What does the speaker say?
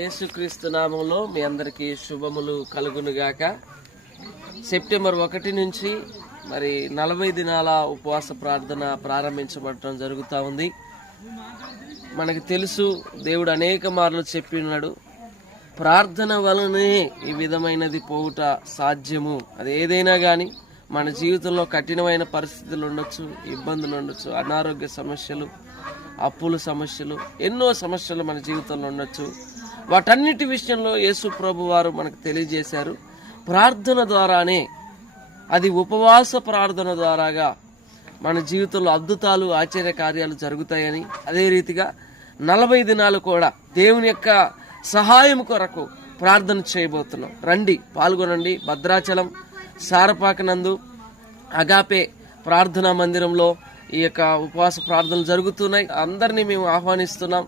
యేసుక్రీస్తు నామంలో మీ అందరికీ శుభములు కలుగునుగాక. సెప్టెంబర్ 1 నుంచి మరి 40 దినాల ఉపవాస ప్రార్థన ప్రారంభించబడటం జరుగుతూ ఉంది. మనకు తెలుసు, దేవుడు అనేక మార్లు చెప్పి ఉన్నాడు, ప్రార్థన వలనే ఈ విధమైనది పోవుట సాధ్యము. అది ఏదైనా కానీ మన జీవితంలో కఠినమైన పరిస్థితులు ఉండొచ్చు, ఇబ్బందులు ఉండొచ్చు, అనారోగ్య సమస్యలు, అప్పుల సమస్యలు, ఎన్నో సమస్యలు మన జీవితంలో ఉండొచ్చు. వాటన్నిటి విషయంలో యేసు ప్రభు వారు మనకు తెలియజేశారు, ప్రార్థన ద్వారానే, అది ఉపవాస ప్రార్థన ద్వారాగా మన జీవితంలో అద్భుతాలు, ఆశ్చర్య కార్యాలు జరుగుతాయని, అదే రీతిగా 40 దినాలు కూడా దేవుని యొక్క సహాయం కొరకు ప్రార్థన చేయబోతున్నాం. రండి, పాల్గొనండి. భద్రాచలం సారపాకనందు అగాపే ప్రార్థనా మందిరంలో ఈ యొక్క ఉపవాస ప్రార్థనలు జరుగుతున్నాయి. అందరినీ మేము ఆహ్వానిస్తున్నాం.